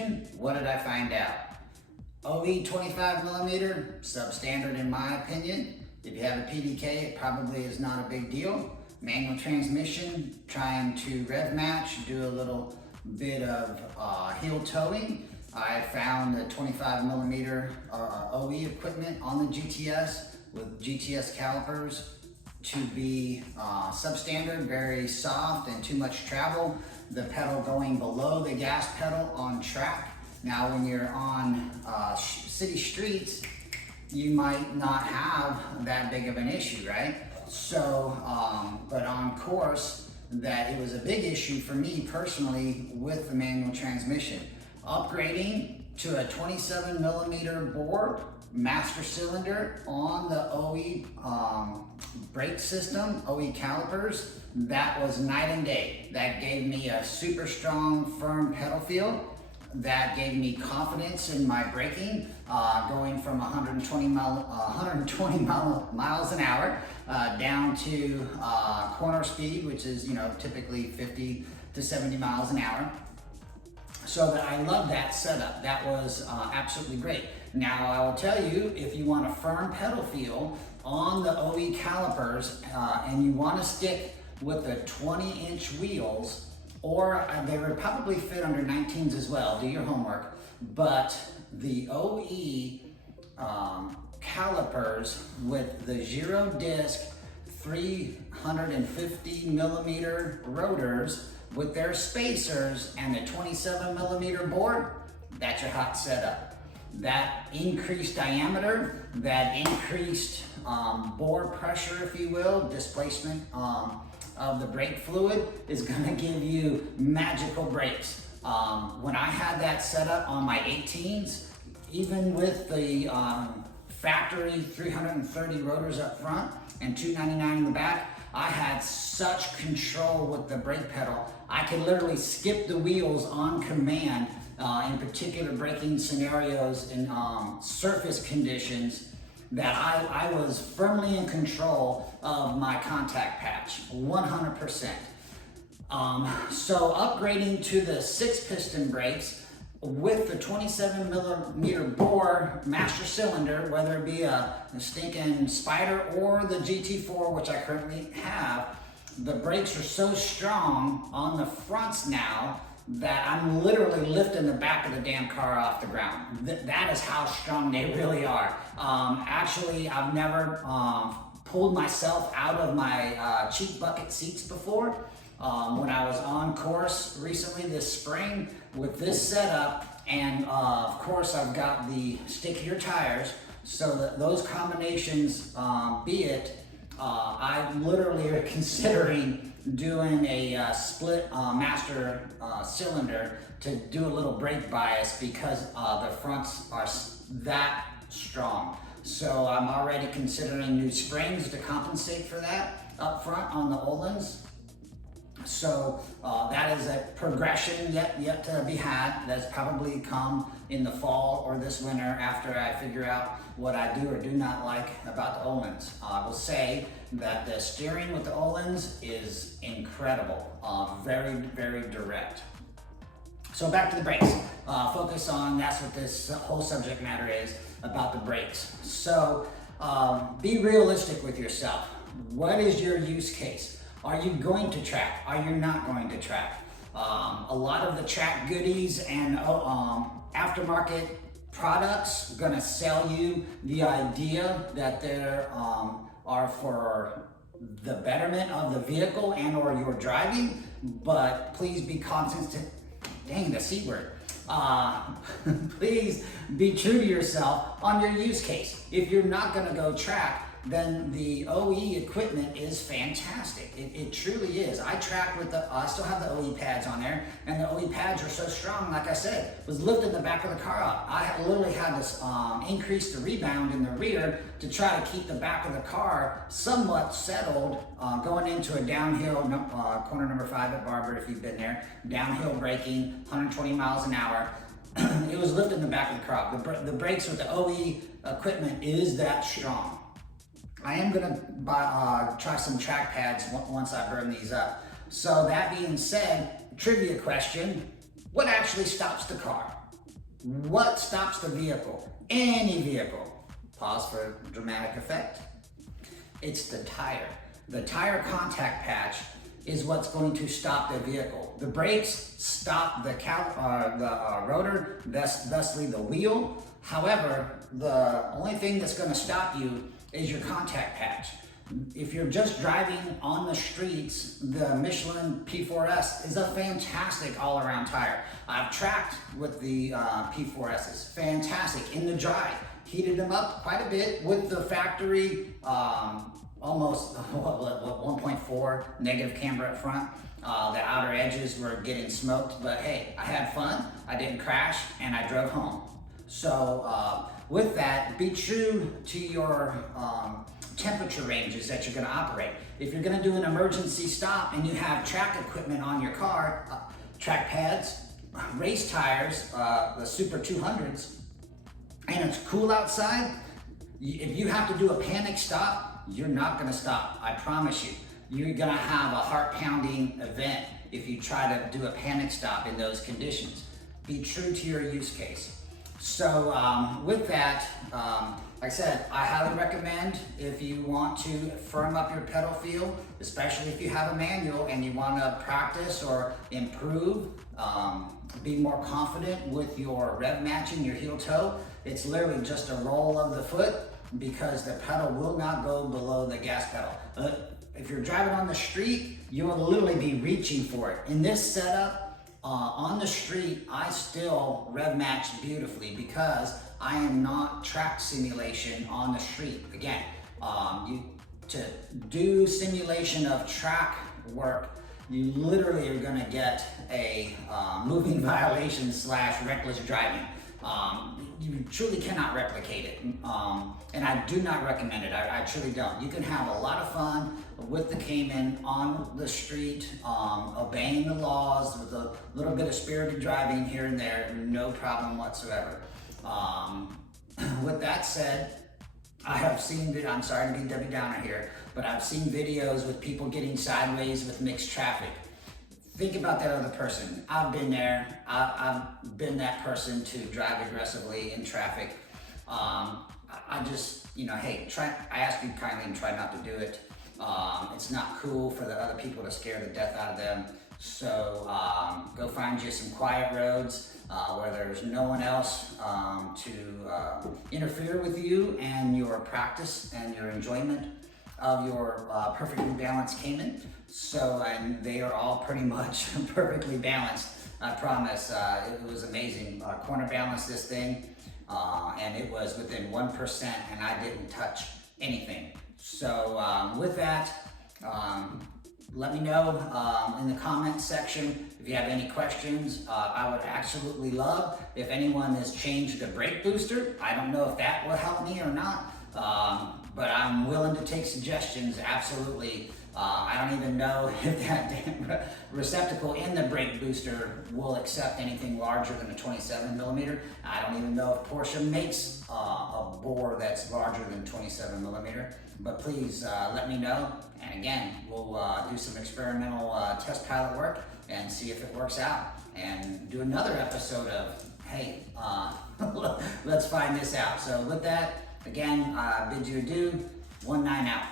transmission, what did I find out? OE 25 millimeter, substandard in my opinion. If you have a PDK, it probably is not a big deal. Manual transmission, trying to rev match, do a little bit of heel towing. I found the 25 millimeter OE equipment on the GTS with GTS calipers to be substandard, very soft and too much travel. The pedal going below the gas pedal on track. Now when you're on city streets, you might not have that big of an issue, right? So, but on course, that it was a big issue for me personally with the manual transmission. Upgrading to a 27 millimeter bore, master cylinder on the OE brake system, OE calipers, that was night and day. That gave me a super strong, firm pedal feel. That gave me confidence in my braking, going from 120 miles an hour down to corner speed, which is typically 50 to 70 miles an hour. So that I love that setup. That was absolutely great. Now I will tell you, if you want a firm pedal feel on the OE calipers and you want to stick with the 20-inch wheels, or they would probably fit under 19s as well, do your homework, but the OE calipers with the zero disc 350 millimeter rotors with their spacers and the 27 millimeter board, that's your hot setup. That increased diameter, that increased bore pressure, if you will, displacement of the brake fluid is gonna give you magical brakes. When I had that set up on my 18s, even with the factory 330 rotors up front and 299 in the back, I had such control with the brake pedal. I could literally skip the wheels on command in particular braking scenarios in surface conditions, that I was firmly in control of my contact patch, 100%. So upgrading to the 6-piston brakes with the 27 millimeter bore master cylinder, whether it be a stinking Spider or the GT4, which I currently have, the brakes are so strong on the fronts now that I'm literally lifting the back of the damn car off the ground. That is how strong they really are. Actually, I've never pulled myself out of my cheap bucket seats before. When I was on course recently this spring with this setup, and of course I've got the stickier tires, so that those combinations, be it, I literally are considering doing a split master cylinder to do a little brake bias because the fronts are that strong. So I'm already considering new springs to compensate for that up front on the Öhlins. So that is a progression yet to be had. That's probably come in the fall or this winter after I figure out what I do or do not like about the Öhlins. I will say that the steering with the Öhlins is incredible, very, very direct. So back to the brakes. Focus on, that's what this whole subject matter is, about the brakes. So be realistic with yourself. What is your use case? Are you going to track? Are you not going to track? A lot of the track goodies and aftermarket products are gonna sell you the idea that there are for the betterment of the vehicle and or your driving, but please be constant, dang, the C word. Please be true to yourself on your use case. If you're not gonna go track, then the OE equipment is fantastic. It truly is. I track with I still have the OE pads on there, and the OE pads are so strong, like I said, was lifting the back of the car up. I literally had to increase the rebound in the rear to try to keep the back of the car somewhat settled going into a downhill, corner number 5 at Barber, if you've been there, downhill braking, 120 miles an hour. It was lifting the back of the car up. The brakes with the OE equipment is that strong. I am gonna try some track pads once I burn these up. So that being said, trivia question, what actually stops the car? What stops the vehicle? Any vehicle. Pause for dramatic effect. It's the tire. The tire contact patch is what's going to stop the vehicle. The brakes stop the rotor, thusly the wheel. However, the only thing that's going to stop you is your contact patch. If you're just driving on the streets, the Michelin P4S is a fantastic all-around tire. I've tracked with the P4Ss, fantastic in the dry. Heated them up quite a bit with the factory, almost 1.4 negative camber up front. The outer edges were getting smoked, but hey, I had fun, I didn't crash, and I drove home. So with that, be true to your temperature ranges that you're going to operate. If you're going to do an emergency stop and you have track equipment on your car, track pads, race tires, the Super 200s, and it's cool outside, if you have to do a panic stop, you're not going to stop. I promise you. You're going to have a heart-pounding event if you try to do a panic stop in those conditions. Be true to your use case. So with that, like I said, I highly recommend if you want to firm up your pedal feel, especially if you have a manual and you want to practice or improve, be more confident with your rev matching, your heel toe. It's literally just a roll of the foot because the pedal will not go below the gas pedal. If you're driving on the street, you will literally be reaching for it. In this setup, on the street, I still rev match beautifully because I am not track simulation on the street. Again, to do simulation of track work, you literally are gonna get a moving violation / reckless driving. You truly cannot replicate it, and I do not recommend it. I truly don't. You can have a lot of fun with the Cayman on the street, obeying the laws with a little bit of spirited driving here and there, no problem whatsoever. With that said, I have seen that, I'm sorry to be Debbie Downer here, but I've seen videos with people getting sideways with mixed traffic. Think about that other person. I've been there. I've been that person to drive aggressively in traffic. I just, hey, I ask you kindly and try not to do it. It's not cool for the other people to scare the death out of them. So go find you some quiet roads where there's no one else to interfere with you and your practice and your enjoyment of your perfectly balanced Cayman. So, and they are all pretty much perfectly balanced, I promise. It was amazing. Corner balanced this thing, and it was within 1%, and I didn't touch anything. So with that, let me know in the comments section if you have any questions. I would absolutely love if anyone has changed the brake booster. I don't know if that will help me or not, but I'm willing to take suggestions, absolutely. I don't even know if that receptacle in the brake booster will accept anything larger than a 27mm. I don't even know if Porsche makes a bore that's larger than 27mm, but please let me know. And again, we'll do some experimental test pilot work and see if it works out, and do another episode of, hey, let's find this out. So with that, again, bid you adieu, 19 out.